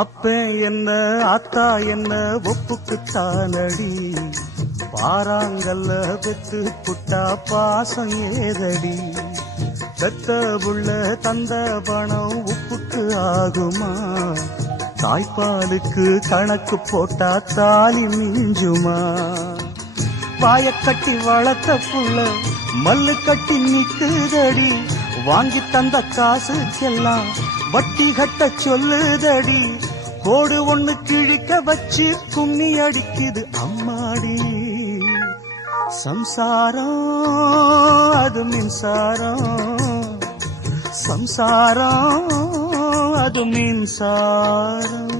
அப்ப என்ன ஆத்தா என்ன ஒப்புக்குத்தானடி, பாறாங்கல்ல பெத்து புட்டா பாசம் ஏதடி, பெத்த புள்ள தந்த பணம் உப்புக்கு ஆகுமா, தாய்ப்பாலுக்கு கணக்கு போட்டா தாலி மிஞ்சுமா, வாயக்கட்டி வளர்த்த புள்ள மல்லு கட்டி நிக்குதடி, வாங்கி தந்த காசுக்கெல்லாம் வட்டி கட்ட சொல்லுதடி, கோடு ஒண்ணு கிழிக்க வச்சு கும்மி அடிக்குது அம்மாடி, சம்சாரம் அது மின்சாரம், சம்சாரம் அது மின்சாரம்.